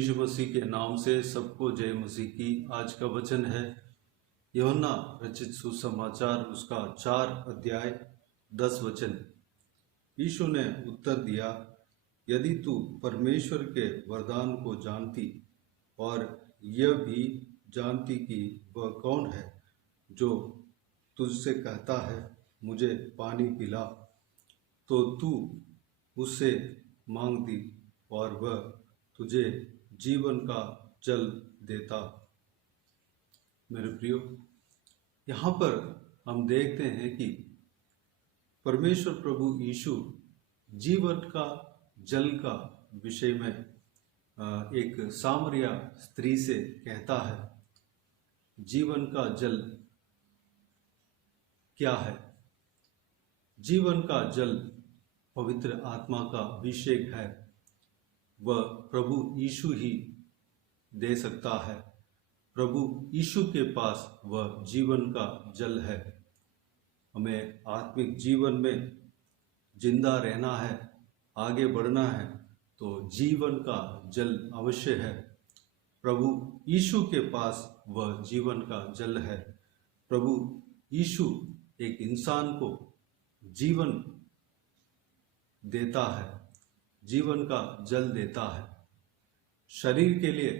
यीशु मसीह के नाम से सबको जय मसीह की। आज का वचन है यूहन्ना रचित सुसमाचार उसका 4 अध्याय 10 वचन। यीशु ने उत्तर दिया, यदि तू परमेश्वर के वरदान को जानती और यह भी जानती कि वह कौन है जो तुझसे कहता है मुझे पानी पिला, तो तू उससे मांगती और वह तुझे जीवन का जल देता। मेरे प्रियो, यहाँ पर हम देखते हैं कि परमेश्वर प्रभु यीशु जीवन का जल का विषय में एक सामरिया स्त्री से कहता है। जीवन का जल क्या है? जीवन का जल पवित्र आत्मा का अभिषेक है। वह प्रभु यीशु ही दे सकता है। प्रभु यीशु के पास वह जीवन का जल है। हमें आत्मिक जीवन में जिंदा रहना है, आगे बढ़ना है, तो जीवन का जल अवश्य है। प्रभु यीशु के पास वह जीवन का जल है। प्रभु यीशु एक इंसान को जीवन देता है, जीवन का जल देता है। शरीर के लिए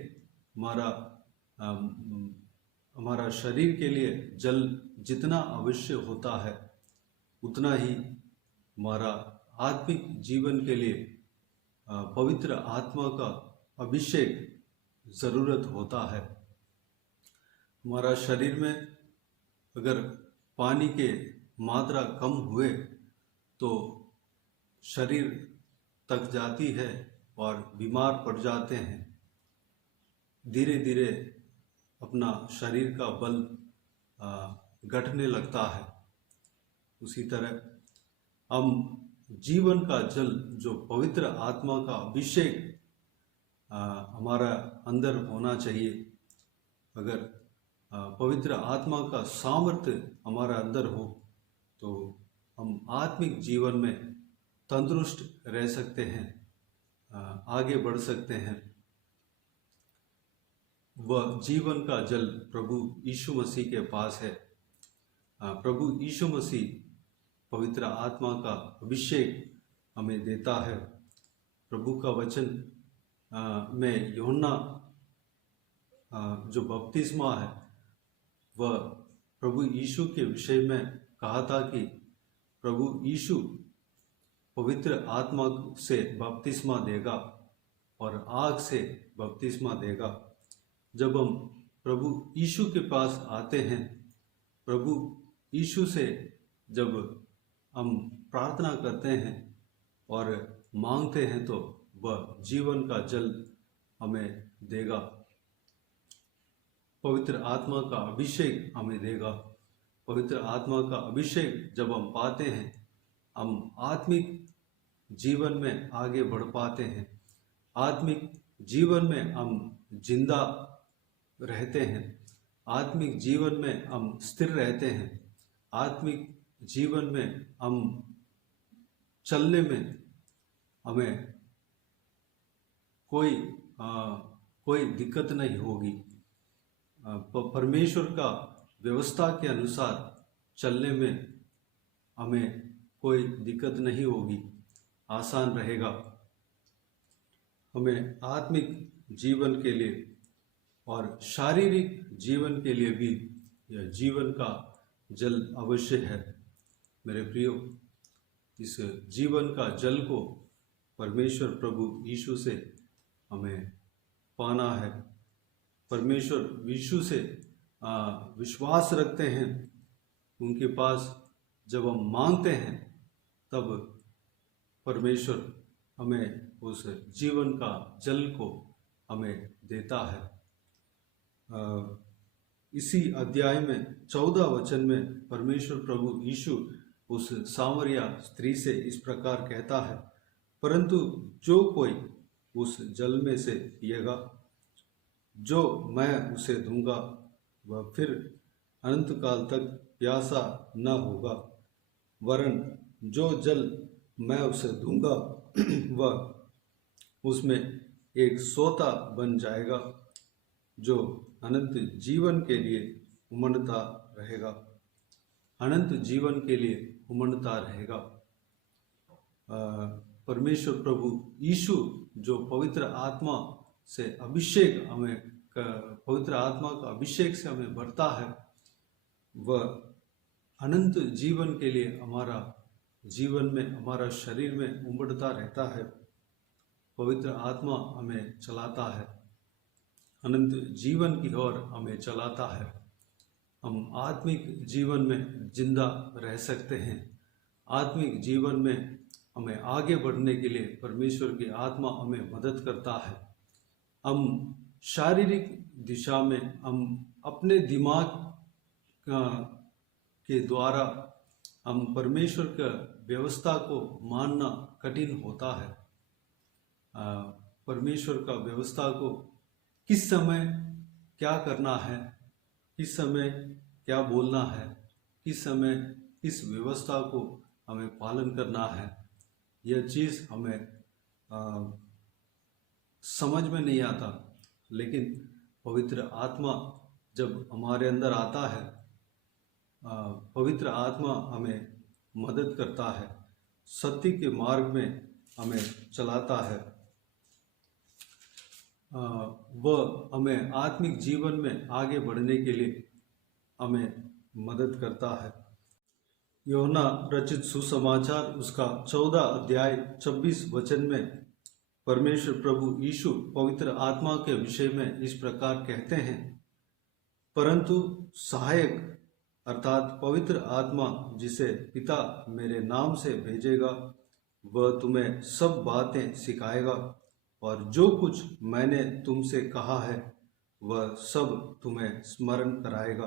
हमारा शरीर के लिए जल जितना आवश्यक होता है, उतना ही हमारा आत्मिक जीवन के लिए पवित्र आत्मा का अभिषेक ज़रूरत होता है। हमारा शरीर में अगर पानी के मात्रा कम हुए तो शरीर थक जाती है और बीमार पड़ जाते हैं। धीरे धीरे अपना शरीर का बल घटने लगता है। उसी तरह हम जीवन का जल जो पवित्र आत्मा का अभिषेक हमारा अंदर होना चाहिए। अगर पवित्र आत्मा का सामर्थ्य हमारा अंदर हो तो हम आत्मिक जीवन में तंदुरुस्त रह सकते हैं, आगे बढ़ सकते हैं। वह जीवन का जल प्रभु यीशु मसीह के पास है। प्रभु यीशु मसीह पवित्र आत्मा का अभिषेक हमें देता है। प्रभु का वचन में यूहन्ना जो बपतिस्मा है वह प्रभु यीशु के विषय में कहा था कि प्रभु यीशु पवित्र आत्मा से बपतिस्मा देगा और आग से बपतिस्मा देगा। जब हम प्रभु यीशु के पास आते हैं, प्रभु यीशु से जब हम प्रार्थना करते हैं और मांगते हैं तो वह जीवन का जल हमें देगा, पवित्र आत्मा का अभिषेक हमें देगा। पवित्र आत्मा का अभिषेक जब हम पाते हैं, हम आत्मिक जीवन में आगे बढ़ पाते हैं। आत्मिक जीवन में हम जिंदा रहते हैं। आत्मिक जीवन में हम स्थिर रहते हैं। आत्मिक जीवन में हम चलने में हमें कोई दिक्कत नहीं होगी। परमेश्वर का व्यवस्था के अनुसार चलने में हमें कोई दिक्कत नहीं होगी, आसान रहेगा। हमें आत्मिक जीवन के लिए और शारीरिक जीवन के लिए भी यह जीवन का जल अवश्य है। मेरे प्रियो, इस जीवन का जल को परमेश्वर प्रभु यीशु से हमें पाना है। परमेश्वर यीशु से विश्वास रखते हैं। उनके पास जब हम मांगते हैं तब परमेश्वर हमें उस जीवन का जल को हमें देता है। इसी अध्याय में 14 वचन में परमेश्वर प्रभु यीशु उस सामरिया स्त्री से इस प्रकार कहता है, परंतु जो कोई उस जल में से पिएगा जो मैं उसे दूंगा, वह फिर अनंत काल तक प्यासा न होगा, वरन जो जल मैं उसे दूंगा वह उसमें एक सोता बन जाएगा जो अनंत जीवन के लिए उमड़ता रहेगा, अनंत जीवन के लिए उमड़ता रहेगा। परमेश्वर प्रभु यीशु जो पवित्र आत्मा से अभिषेक हमें, पवित्र आत्मा का अभिषेक से हमें भरता है, वह अनंत जीवन के लिए हमारा जीवन में, हमारा शरीर में उमड़ता रहता है। पवित्र आत्मा हमें चलाता है, अनंत जीवन की ओर हमें चलाता है। हम आत्मिक जीवन में जिंदा रह सकते हैं। आत्मिक जीवन में हमें आगे बढ़ने के लिए परमेश्वर की आत्मा हमें मदद करता है। हम शारीरिक दिशा में हम अपने दिमाग के द्वारा हम परमेश्वर का व्यवस्था को मानना कठिन होता है। परमेश्वर का व्यवस्था को किस समय क्या करना है, किस समय क्या बोलना है, किस समय किस व्यवस्था को हमें पालन करना है, यह चीज़ हमें समझ में नहीं आता। लेकिन पवित्र आत्मा जब हमारे अंदर आता है, पवित्र आत्मा हमें मदद करता है, सत्य के मार्ग में हमें चलाता है। वह हमें आत्मिक जीवन में आगे बढ़ने के लिए हमें मदद करता है। यूहन्ना रचित सुसमाचार उसका 14 अध्याय 26 वचन में परमेश्वर प्रभु यीशु पवित्र आत्मा के विषय में इस प्रकार कहते हैं, परंतु सहायक अर्थात पवित्र आत्मा जिसे पिता मेरे नाम से भेजेगा, वह तुम्हें सब बातें सिखाएगा और जो कुछ मैंने तुमसे कहा है वह सब तुम्हें स्मरण कराएगा।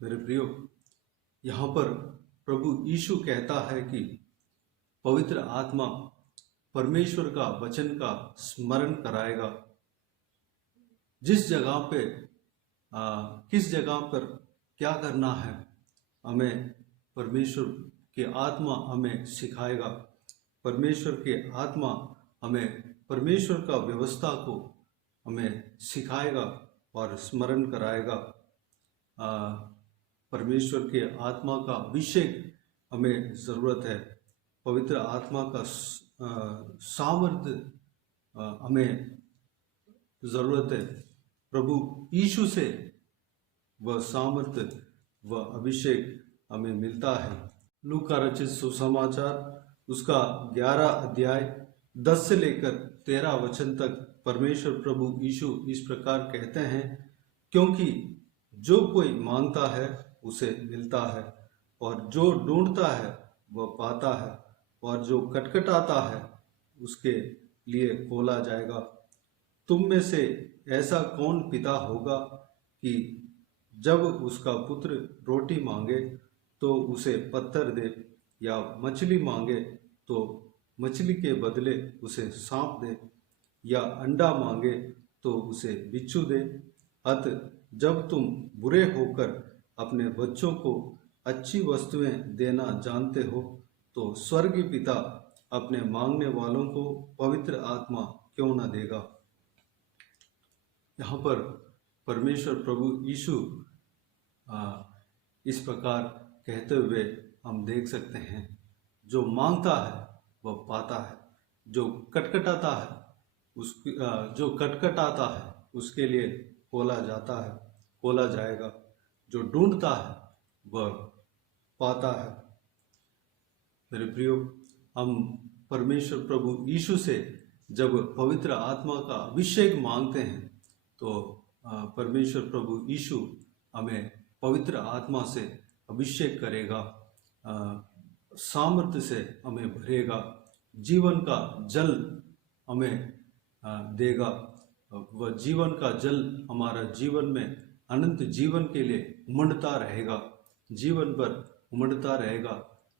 मेरे प्रियो, यहाँ पर प्रभु यीशु कहता है कि पवित्र आत्मा परमेश्वर का वचन का स्मरण कराएगा। जिस जगह पे किस जगह पर क्या करना है, हमें परमेश्वर की आत्मा हमें सिखाएगा। परमेश्वर के आत्मा हमें परमेश्वर का व्यवस्था को हमें सिखाएगा और स्मरण कराएगा। परमेश्वर के आत्मा का अभिषेक हमें ज़रूरत है। पवित्र आत्मा का सामर्थ्य हमें ज़रूरत है। प्रभु यीशु से वह सामर्थ्य, वह अभिषेक हमें मिलता है। लूका रचित सुसमाचार उसका 11 अध्याय 10 से लेकर 13 वचन तक परमेश्वर प्रभु यीशु इस प्रकार कहते हैं, क्योंकि जो कोई मांगता है उसे मिलता है, और जो ढूंढता है वह पाता है, और जो खटखटाता है उसके लिए खोला जाएगा। तुम में से ऐसा कौन पिता होगा कि जब उसका पुत्र रोटी मांगे तो उसे पत्थर दे, या मछली मांगे तो मछली के बदले उसे सांप दे, या अंडा मांगे तो उसे बिच्छू दे। अतः जब तुम बुरे होकर अपने बच्चों को अच्छी वस्तुएं देना जानते हो, तो स्वर्गीय पिता अपने मांगने वालों को पवित्र आत्मा क्यों न देगा। यहाँ पर परमेश्वर प्रभु यीशु इस प्रकार कहते हुए हम देख सकते हैं, जो मांगता है वह पाता है, जो खटखटाता है उसके लिए खोला जाता है, खोला जाएगा। जो ढूंढता है वह पाता है। मेरे प्रियो, हम परमेश्वर प्रभु यीशु से जब पवित्र आत्मा का अभिषेक मांगते हैं तो परमेश्वर प्रभु यीशु हमें पवित्र आत्मा से अभिषेक करेगा, सामर्थ्य से हमें भरेगा, जीवन का जल हमें देगा। वह जीवन का जल हमारा जीवन में अनंत जीवन के लिए उमड़ता रहेगा, जीवन भर उमड़ता रहेगा।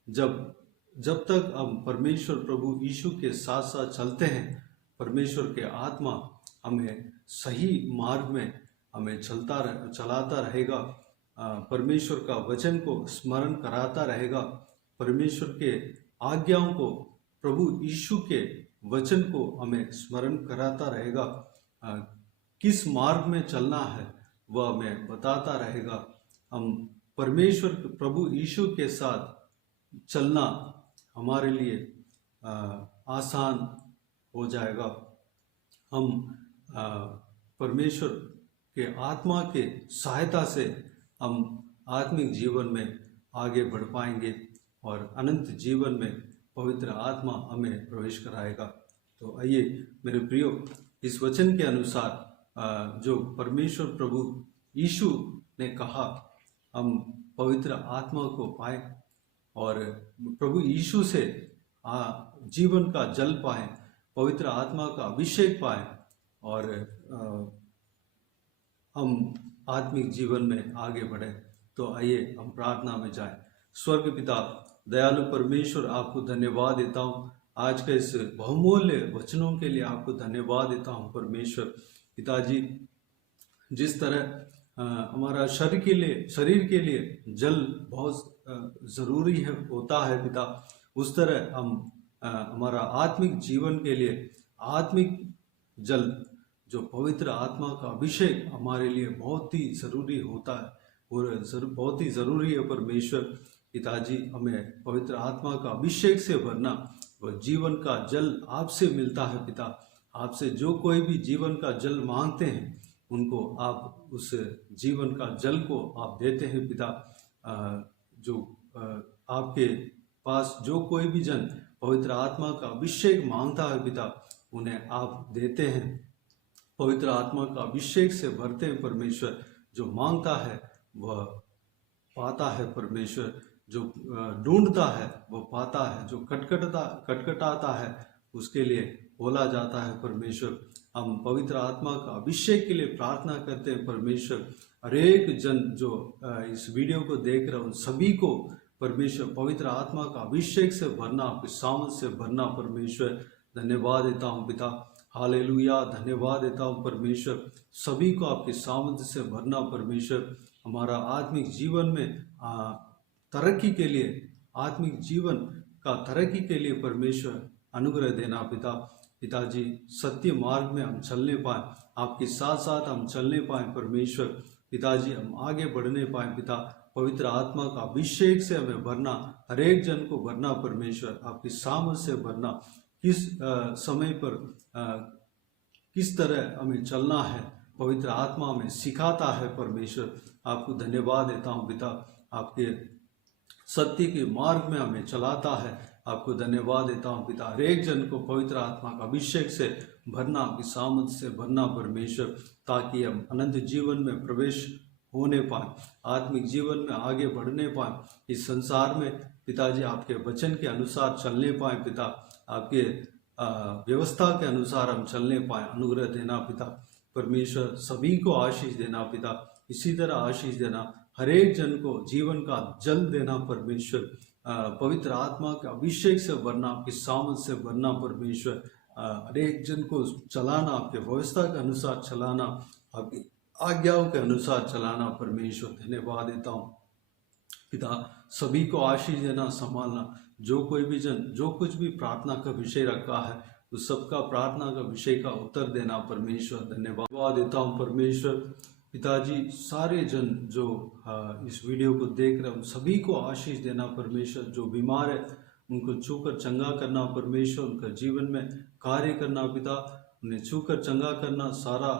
जब तक हम परमेश्वर प्रभु यीशु के साथ साथ चलते हैं, परमेश्वर के आत्मा हमें सही मार्ग में हमें चलाता रहेगा, परमेश्वर का वचन को स्मरण कराता रहेगा, परमेश्वर के आज्ञाओं को, प्रभु यीशु के वचन को हमें स्मरण कराता रहेगा, किस मार्ग में चलना है वह हमें बताता रहेगा। हम परमेश्वर प्रभु यीशु के साथ चलना हमारे लिए आसान हो जाएगा। हम परमेश्वर के आत्मा के सहायता से हम आत्मिक जीवन में आगे बढ़ पाएंगे और अनंत जीवन में पवित्र आत्मा हमें प्रवेश कराएगा। तो आइए मेरे प्रियो, इस वचन के अनुसार जो परमेश्वर प्रभु यीशु ने कहा, हम पवित्र आत्मा को पाएं और प्रभु यीशु से जीवन का जल पाएं, पवित्र आत्मा का अभिषेक पाएं और हम आत्मिक जीवन में आगे बढ़ें। तो आइए हम प्रार्थना में जाएं। स्वर्ग पिता दयालु परमेश्वर, आपको धन्यवाद देता हूँ आज के इस बहुमूल्य वचनों के लिए। आपको धन्यवाद देता हूँ परमेश्वर पिताजी, जिस तरह हमारा शरीर के लिए जल बहुत ज़रूरी होता है पिता, उस तरह हम हमारा आत्मिक जीवन के लिए आत्मिक जल, जो पवित्र आत्मा का अभिषेक हमारे लिए बहुत ही ज़रूरी होता है और बहुत ही ज़रूरी है परमेश्वर पिताजी। हमें पवित्र आत्मा का अभिषेक से भरना, वह जीवन का जल आपसे मिलता है पिता। आपसे जो कोई भी जीवन का जल मांगते हैं उनको आप उस जीवन का जल को आप देते हैं पिता। जो आपके पास जो कोई भी जन पवित्र आत्मा का अभिषेक मांगता है पिता, उन्हें आप देते हैं, पवित्र आत्मा का अभिषेक से भरते हैं परमेश्वर। जो मांगता है वह पाता है परमेश्वर, जो ढूंढता है वह पाता है, जो खटखटाता है उसके लिए बोला जाता है परमेश्वर। हम पवित्र आत्मा का अभिषेक के लिए प्रार्थना करते हैं परमेश्वर। हर एक जन जो इस वीडियो को देख रहे हैं उन सभी को परमेश्वर पवित्र आत्मा का अभिषेक से भरना, आपके सामर्थ से भरना परमेश्वर। धन्यवाद देता हूँ पिता, हालेलुया। धन्यवाद देता हूँ परमेश्वर, सभी को आपके सामर्थ से भरना परमेश्वर। हमारा आत्मिक जीवन में तरक्की के लिए, आत्मिक जीवन का तरक्की के लिए परमेश्वर अनुग्रह देना पिताजी। सत्य मार्ग में हम चलने पाएँ, आपके साथ साथ हम चलने पाएँ परमेश्वर पिताजी, हम आगे बढ़ने पाएँ पिता। पवित्र आत्मा का अभिषेक से हमें भरना, हर एक जन को भरना परमेश्वर, आपकी सामर्थ से भरना। किस समय पर किस तरह हमें चलना है, पवित्र आत्मा हमें सिखाता है परमेश्वर। आपको धन्यवाद देता हूँ पिता, आपके सत्य के मार्ग में हमें चलाता है। आपको धन्यवाद देता हूँ पिता, हर एक जन को पवित्र आत्मा का अभिषेक से भरना, आपकी सामर्थ से भरना परमेश्वर, ताकि हम अनंत जीवन में प्रवेश होने पाए, आत्मिक जीवन में आगे बढ़ने पाए, इस संसार में पिताजी आपके वचन के अनुसार चलने पाए पिता, आपके व्यवस्था के अनुसार हम चलने पाए। अनुग्रह देना पिता परमेश्वर, सभी को आशीष देना पिता, इसी तरह आशीष देना, हर एक जन को जीवन का जल देना परमेश्वर। पवित्र आत्मा के अभिषेक से भरना, आपकी सामर्थ से भरना परमेश्वर। हर एक जन को चलाना, आपके व्यवस्था के अनुसार चलाना, आपकी आज्ञाओं के अनुसार चलाना परमेश्वर। धन्यवाद देता हूँ पिता, सभी को आशीष देना, संभालना। जो कोई भी जन जो कुछ भी प्रार्थना का विषय रखा है, उस सबका प्रार्थना का विषय का उत्तर देना परमेश्वर। धन्यवाद देता हूँ परमेश्वर पिताजी। सारे जन जो इस वीडियो को देख रहे हैं, सभी को आशीष देना परमेश्वर। जो बीमार है उनको छूकर चंगा करना परमेश्वर, उनका जीवन में कार्य करना पिता, उन्हें छूकर चंगा करना, सारा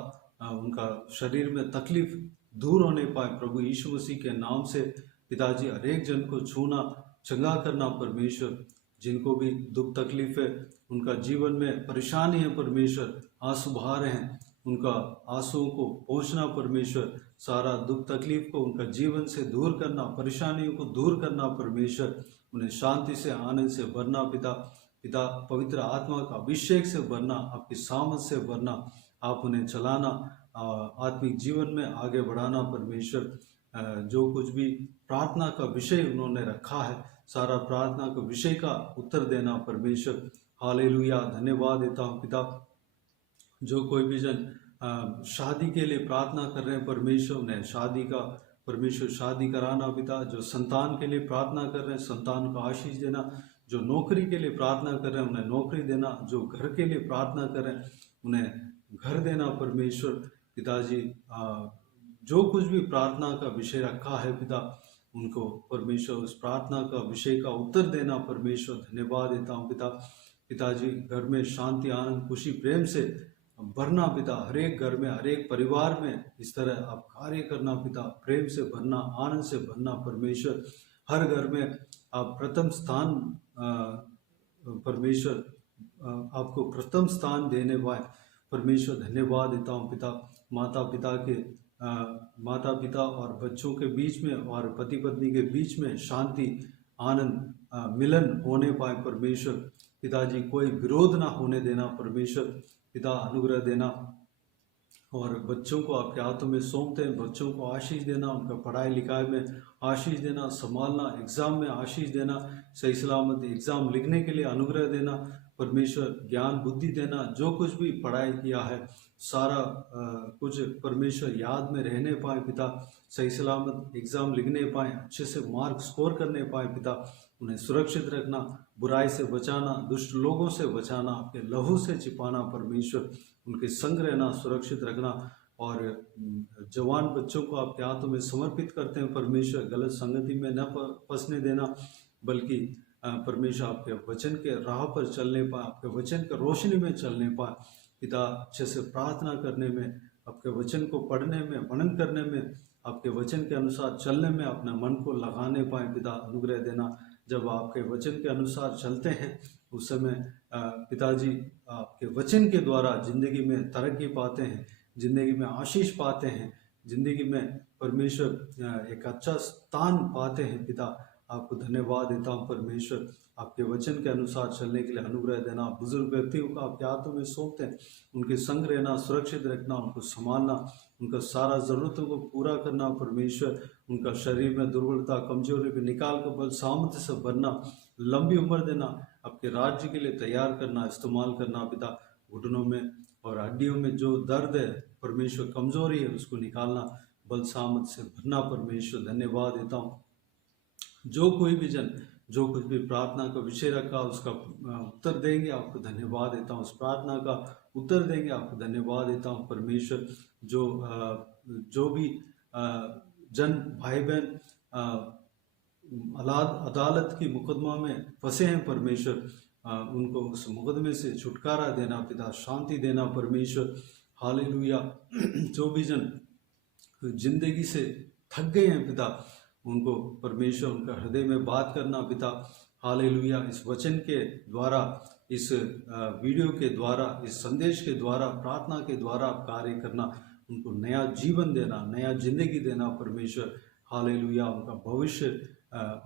उनका शरीर में तकलीफ दूर होने पाए प्रभु यीशु मसीह के नाम से पिताजी। हर एक जन को छूना, चंगा करना परमेश्वर। जिनको भी दुख तकलीफ है, उनका जीवन में परेशानी है परमेश्वर, आंसू बहा रहे हैं, उनका आंसुओं को पहुँचना परमेश्वर। सारा दुख तकलीफ को उनका जीवन से दूर करना, परेशानियों को दूर करना परमेश्वर। उन्हें शांति से, आनंद से भरना पिता, पवित्र आत्मा का अभिषेक से भरना, आपकी सामर्थ से भरना, आप उन्हें चलाना, आत्मिक जीवन में आगे बढ़ाना परमेश्वर। जो कुछ भी प्रार्थना का विषय उन्होंने रखा है, सारा प्रार्थना का विषय का उत्तर देना परमेश्वर। हालेलुया। धन्यवाद देता हूँ पिता। जो कोई भी जन शादी के लिए प्रार्थना कर रहे हैं परमेश्वर, उन्हें शादी का परमेश्वर शादी कराना पिता। जो संतान के लिए प्रार्थना कर रहे हैं, संतान को आशीष देना। जो नौकरी के लिए प्रार्थना कर रहे हैं उन्हें नौकरी देना, जो घर के लिए प्रार्थना कर रहे हैं उन्हें घर देना परमेश्वर। पिताजी जो कुछ भी प्रार्थना का विषय रखा है पिता, उनको परमेश्वर उस प्रार्थना का विषय का उत्तर देना परमेश्वर। धन्यवाद देता हूँ पिता। पिताजी घर में शांति, आनंद, खुशी, प्रेम से भरना पिता, हर एक घर में, हर एक परिवार में इस तरह आप कार्य करना पिता, प्रेम से भरना, आनंद से भरना परमेश्वर। हर घर में आप प्रथम स्थान परमेश्वर आपको प्रथम स्थान देने पाए परमेश्वर। धन्यवाद देता हूँ पिता। माता पिता और बच्चों के बीच में और पति पत्नी के बीच में शांति, आनंद, मिलन होने पाए परमेश्वर। पिताजी कोई विरोध ना होने देना परमेश्वर। पिता अनुग्रह देना, और बच्चों को आपके हाथों में सौंपते हैं। बच्चों को आशीष देना, उनका पढ़ाई लिखाई में आशीष देना, संभालना, एग्ज़ाम में आशीष देना, सही सलामत एग्ज़ाम लिखने के लिए अनुग्रह देना परमेश्वर। ज्ञान बुद्धि देना, जो कुछ भी पढ़ाई किया है सारा कुछ परमेश्वर याद में रहने पाए पिता, सही सलामत एग्ज़ाम लिखने पाए, अच्छे से मार्क स्कोर करने पाए पिता। उन्हें सुरक्षित रखना, बुराई से बचाना, दुष्ट लोगों से बचाना, आपके लहू से छिपाना परमेश्वर। उनके संग रहना, सुरक्षित रखना, और जवान बच्चों को आपके हाथों में समर्पित करते हैं परमेश्वर। गलत संगति में न फंसने देना, बल्कि परमेश्वर आपके वचन के राह पर चलने पाए, आपके वचन के रोशनी में चलने पाए पिता। अच्छे से प्रार्थना करने में, आपके वचन को पढ़ने में, मनन करने में, आपके वचन के अनुसार चलने में अपने मन को लगाने पाए पिता, अनुग्रह देना। जब आपके वचन के अनुसार चलते हैं उस समय पिताजी आपके वचन के द्वारा ज़िंदगी में तरक्की पाते हैं, ज़िंदगी में आशीष पाते हैं, ज़िंदगी में परमेश्वर एक अच्छा स्थान पाते हैं पिता। आपको धन्यवाद देता हूँ परमेश्वर। आपके वचन के अनुसार चलने के लिए अनुग्रह देना। बुजुर्ग व्यक्तियों को आपके हाथों में सौंपते हैं, उनके संग रहना, सुरक्षित रखना, उनको संभालना, उनका सारा ज़रूरतों को पूरा करना परमेश्वर। उनका शरीर में दुर्बलता, कमजोरी को निकाल कर बल सामर्थ्य से भरना, लंबी उम्र देना, आपके राज्य के लिए तैयार करना, इस्तेमाल करना पिता। घुटनों में और हड्डियों में जो दर्द है परमेश्वर, कमजोरी है, उसको निकालना, बल सामर्थ्य से भरना परमेश्वर। धन्यवाद देता हूँ। जो कोई भी जन जो कुछ भी प्रार्थना का विषय रखा उसका उत्तर देंगे, आपको धन्यवाद देता हूँ। उस प्रार्थना का उत्तर देंगे, आपको धन्यवाद देता हूँ परमेश्वर। जो भी जन भाई बहन अदालत की मुकदमा में फंसे हैं परमेश्वर, उनको उस मुकदमे से छुटकारा देना पिता, शांति देना परमेश्वर। हालेलुया। जो भी जन जिंदगी से थक गए हैं पिता, उनको परमेश्वर उनका हृदय में बात करना पिता। हालेलुया। इस वचन के द्वारा, इस वीडियो के द्वारा, इस संदेश के द्वारा, प्रार्थना के द्वारा आप कार्य करना, उनको नया जीवन देना, नया जिंदगी देना परमेश्वर। हालेलुया। उनका भविष्य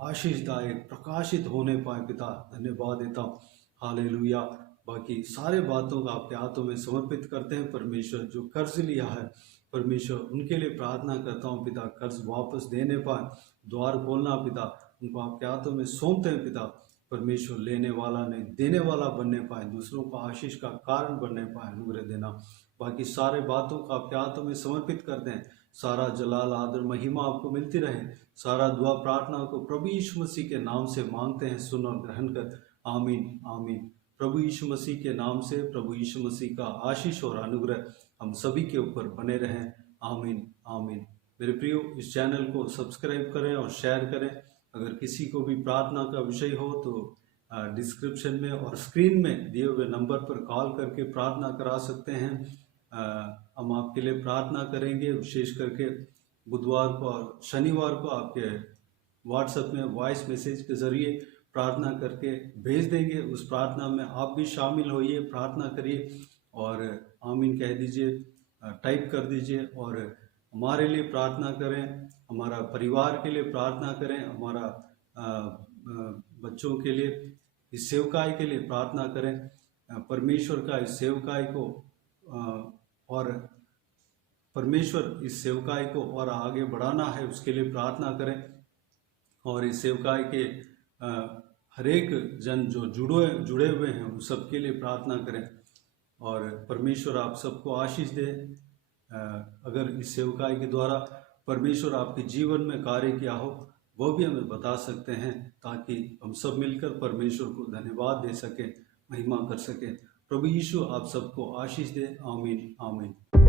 आशीषदायक, प्रकाशित होने पाए पिता, धन्यवाद देता हूँ। हालेलुया। बाकी सारे बातों को आपके हाथों में समर्पित करते हैं परमेश्वर। जो कर्ज लिया है परमेश्वर, उनके लिए प्रार्थना करता हूँ पिता, कर्ज वापस देने पाए, द्वार खोलना पिता, उनको आपके हाथों में सौंपते हैं पिता परमेश्वर। लेने वाला नहीं, देने वाला बनने पाए, दूसरों को आशीष का कारण बनने पाए, अनुग्रह देना। बाकी सारे बातों को आपके हाथों में समर्पित करते हैं। सारा जलाल, आदर, महिमा आपको मिलती रहे। सारा दुआ प्रार्थना को प्रभु यीशु मसीह के नाम से मांगते हैं, सुन और ग्रहण कर। आमीन, आमीन। प्रभु यीशु मसीह के नाम से प्रभु यीशु मसीह का आशीष और अनुग्रह हम सभी के ऊपर बने रहें। आमीन, आमीन। मेरे प्रियो, इस चैनल को सब्सक्राइब करें और शेयर करें। अगर किसी को भी प्रार्थना का विषय हो तो डिस्क्रिप्शन में और स्क्रीन में दिए हुए नंबर पर कॉल करके प्रार्थना करा सकते हैं। हम आपके लिए प्रार्थना करेंगे। विशेष करके बुधवार को और शनिवार को आपके व्हाट्सएप में वॉइस मैसेज के ज़रिए प्रार्थना करके भेज देंगे। उस प्रार्थना में आप भी शामिल होइए, प्रार्थना करिए और आमीन कह दीजिए, टाइप कर दीजिए और हमारे लिए प्रार्थना करें, हमारा परिवार के लिए प्रार्थना करें, हमारा बच्चों के लिए, इस सेवकाई के लिए प्रार्थना करें। परमेश्वर का इस सेवकाई को और परमेश्वर इस सेवकाई को और आगे बढ़ाना है, उसके लिए प्रार्थना करें। और इस सेवकाई के हर एक जन जो जुड़े हुए हैं उन सबके लिए प्रार्थना करें और परमेश्वर आप सबको आशीष दे। अगर इस सेवकाई के द्वारा परमेश्वर आपके जीवन में कार्य किया हो वह भी हमें बता सकते हैं, ताकि हम सब मिलकर परमेश्वर को धन्यवाद दे सकें, महिमा कर सकें। प्रभु यीशु आप सबको आशीष दे। आमीन आमीन।